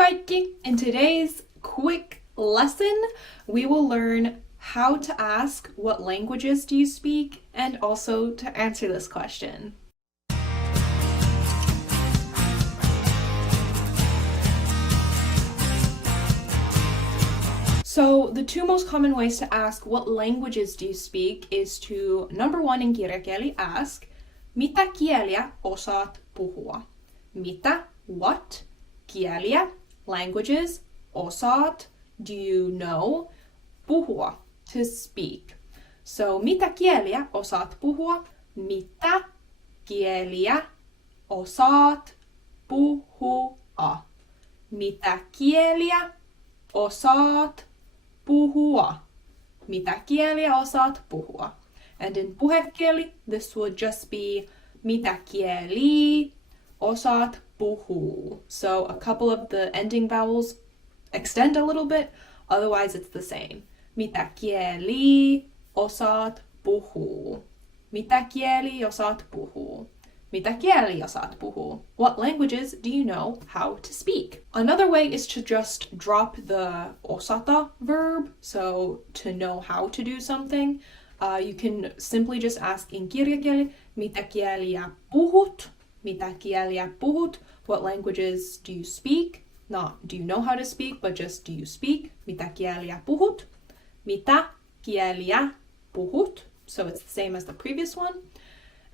kaikki! In today's quick lesson, we will learn how to ask what languages do you speak and also to answer this question. So the two most common ways to ask what languages do you speak is to, number one in kirjakieli, ask, mitä kieliä osaat puhua? Mitä, what, kieliä, languages, osaat, do you know, puhua, to speak. So mitä kieliä osaat puhua? Mitä kieliä osaat puhua? Mitä kieliä osaat puhua? Mitä kieliä osaat puhua? And in puhekieli, this would just be mitä kielii osaat puhuu. So a couple of the ending vowels extend a little bit, otherwise it's the same. Mitä kielii osaat puhuu? Mitä kieli osaat puhuu? Mitä kieli osaat puhuu? What languages do you know how to speak? Another way is to just drop the osata verb, so to know how to do something. You can simply just ask in kirjakieli, mitä kieliä puhut? Mitä kieliä puhut? What languages do you speak? Not do you know how to speak, but just do you speak? Mitä kieliä puhut? Mitä kieliä puhut? So it's the same as the previous one.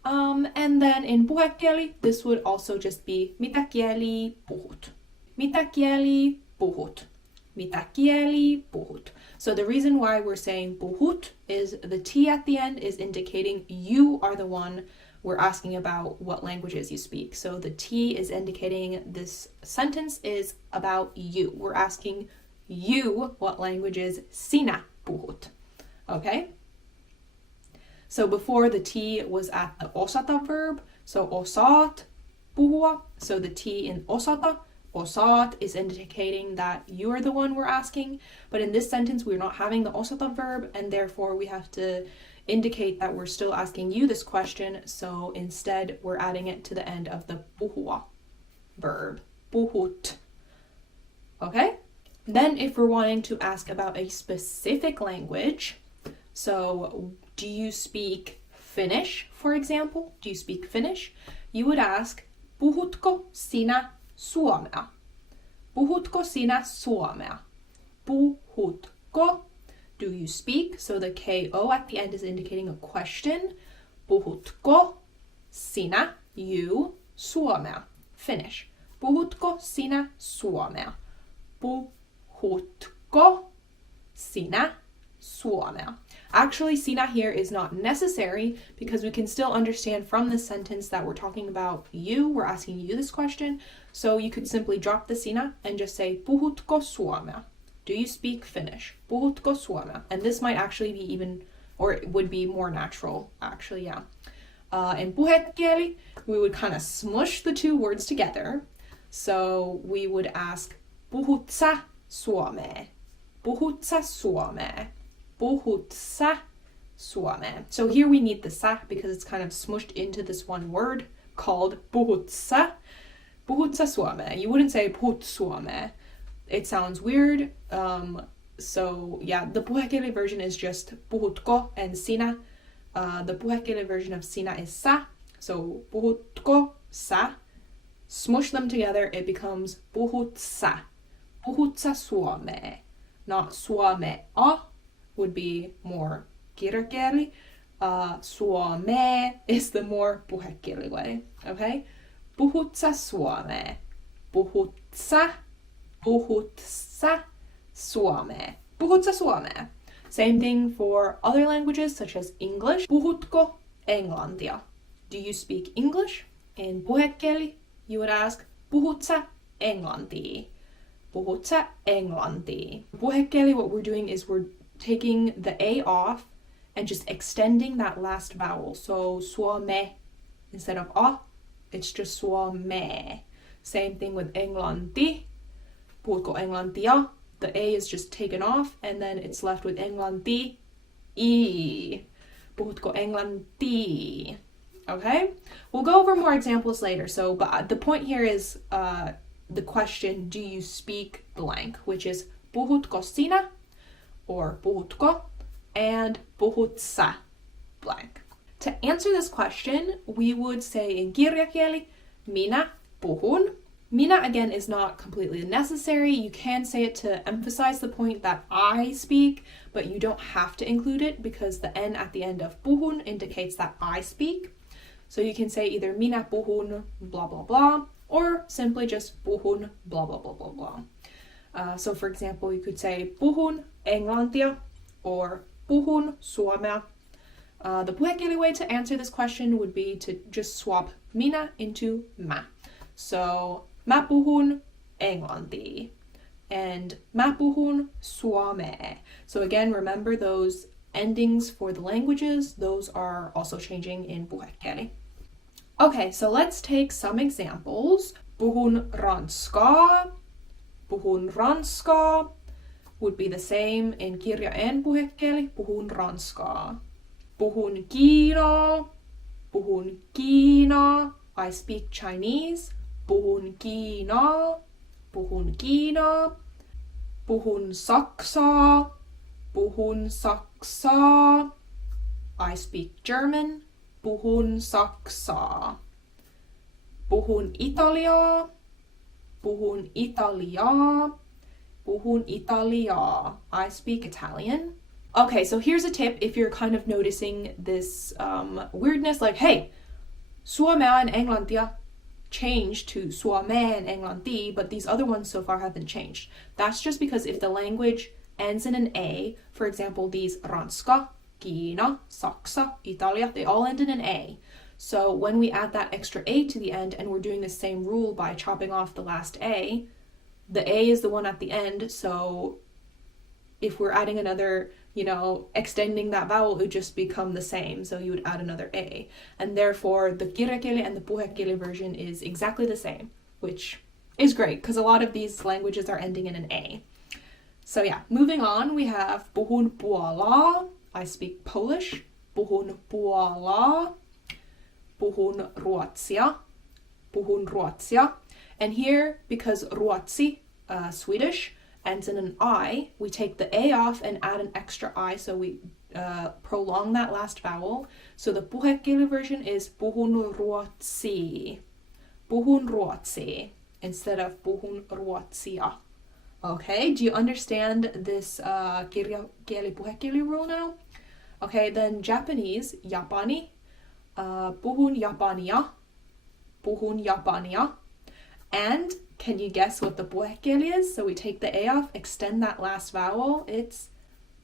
And then in puhekieli, this would also just be mitä kieli puhut? Mitä kieli puhut? Mitä kieli puhut? So the reason why we're saying puhut is the T at the end is indicating you are the one we're asking about what languages you speak. So the T is indicating this sentence is about you. We're asking you what languages sinä puhut. Okay? So before the T was at the osata verb, so osaat puhua. So the T in osata, osaat, is indicating that you are the one we're asking. But in this sentence, we're not having the osata verb, and therefore we have to indicate that we're still asking you this question. So instead, we're adding it to the end of the puhua verb, puhut. Okay? Then if we're wanting to ask about a specific language, so do you speak Finnish, for example? Do you speak Finnish? You would ask, puhutko sinä suomea? Puhutko sinä suomea? Puhutko? Do you speak? So the KO at the end is indicating a question. Puhutko sinä, you, suomea? Finnish. Puhutko sinä suomea? Puhutko sinä suomea? Actually, sinä here is not necessary because we can still understand from this sentence that we're talking about you. We're asking you this question. So you could simply drop the sinä and just say, puhutko suomea? Do you speak Finnish? Puhutko suomea? And this might actually be even, or it would be more natural, actually, yeah. In puhekieli, we would kind of smush the two words together. So we would ask, puhut sä suomea? Puhut sä suomea? Puhut sä suomea? So here we need the sä because it's kind of smushed into this one word called puhut sä. Puhut sä suomea? You wouldn't say puhut suomea. It sounds weird. So yeah, the puhekieli version is just puhutko and sinä. The puhekieli version of sinä is sä. So puhutko sä. Smush them together, it becomes puhut sä. Puhut sä suomea? Not suomea would be more kirjakieli. Suomea is the more puhekieli way. Okay? Puhut sä suomea? Puhut sä? Puhut sä suomea? Puhut sä suomea? Same thing for other languages such as English. Puhutko englantia? Do you speak English? In puhekieli, you would ask, puhut sä englantia? Puhut sä englantia? Puhekieli, what we're doing is we're taking the A off and just extending that last vowel. So suome, instead of a, it's just suome. Same thing with englanti. Puhutko englantia? The A is just taken off and then it's left with englanti, I. Puhutko englanti? Okay? We'll go over more examples later. So, but the point here is the question, do you speak blank, which is puhutko sinä or puhutko and puhut sä blank. To answer this question, we would say in kirjakieli, minä puhun. Minä again is not completely necessary. You can say it to emphasize the point that I speak, but you don't have to include it because the N at the end of puhun indicates that I speak. So you can say either minä puhun blah blah blah or simply just puhun blah blah blah blah blah. So for example, you could say puhun englantia or puhun suomea. The puhekieli way to answer this question would be to just swap minä into mä. So mä puhun englantia and mä puhun suomea. So again, remember those endings for the languages. Those are also changing in puhekieli. Okay, so let's take some examples. Puhun ranskaa. Puhun ranskaa would be the same in kirja and puhekieli. Puhun ranskaa. Puhun kiinaa. Puhun kiinaa. I speak Chinese. Puhun kiinaa. Puhun kiinaa. Puhun saksaa. Puhun saksaa. I speak German. Puhun saksaa. Puhun italiaa. Puhun italiaa. Puhun italiaa. I speak Italian. Okay, so here's a tip if you're kind of noticing this weirdness, like, hey, suomea and englantia changed to suomea and englanti, but these other ones so far haven't changed. That's just because if the language ends in an A, for example, these ranska, Kiina, Saksa, Italia, they all end in an A. So when we add that extra A to the end and we're doing the same rule by chopping off the last A, the A is the one at the end, so if we're adding another, extending that vowel, it would just become the same, so you would add another A. And therefore, the kirjakieli and the puhekieli version is exactly the same, which is great, because a lot of these languages are ending in an A. So yeah, moving on, we have puhun puolaa. I speak Polish. Puhun puolaa. Puhun ruotsia. Puhun ruotsia. And here, because ruotsi, Swedish, ends in an I, we take the A off and add an extra I, so we prolong that last vowel. So the puhekieli version is puhun ruotsi. Puhun ruotsi instead of puhun ruotsia. Okay, do you understand this kirjakieli puhekieli rule now? Okay, then Japanese, Japani. Puhun japania. Puhun japania. And can you guess what the puhekieli is? So we take the A off, extend that last vowel. It's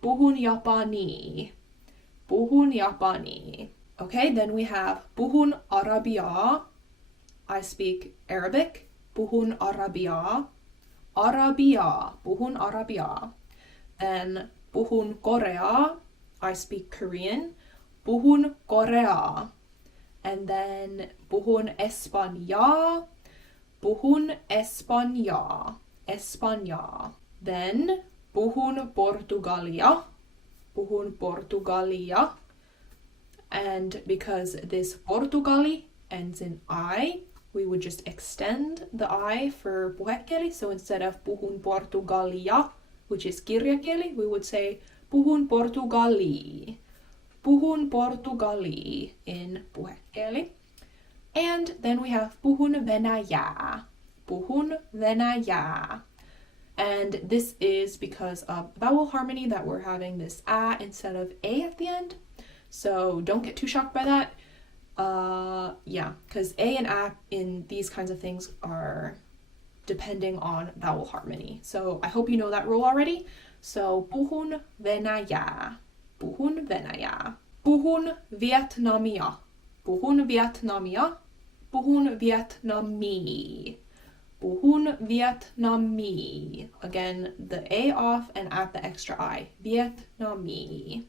puhun japani. Puhun japani. Okay, then we have puhun arabia. I speak Arabic. Puhun arabia. Arabia. Puhun arabia. Then puhun korea. I speak Korean. Puhun korea. And then puhun espanja. Puhun espanja. Espanja. Then puhun portugalia. Puhun portugalia. And because this portugali ends in I, we would just extend the I for puhekieli. So instead of puhun portugalia, which is kirjakieli, we would say puhun portugali. Puhun portugali in puhekieli. And then we have puhun venäjää. Puhun venäjää. And this is because of vowel harmony that we're having this A instead of A at the end. So don't get too shocked by that. Because A and A in these kinds of things are depending on vowel harmony. So I hope you know that rule already. So puhun venäjää. Puhun venäjää. Puhun vietnamia. Puhun vietnamia. Puhun vietnami. Puhun vietnami. Again, the A off and add the extra I. Vietnami.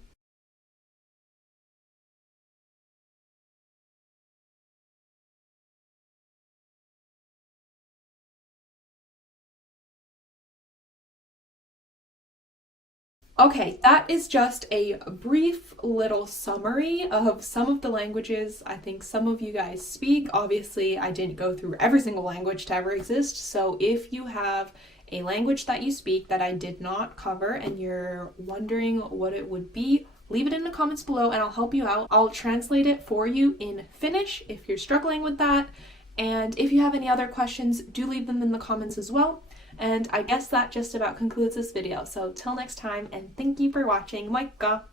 Okay, that is just a brief little summary of some of the languages I think some of you guys speak. Obviously, I didn't go through every single language to ever exist, so if you have a language that you speak that I did not cover and you're wondering what it would be, leave it in the comments below and I'll help you out. I'll translate it for you in Finnish if you're struggling with that. And if you have any other questions, do leave them in the comments as well. And I guess that just about concludes this video. So till next time, and thank you for watching. Moikka!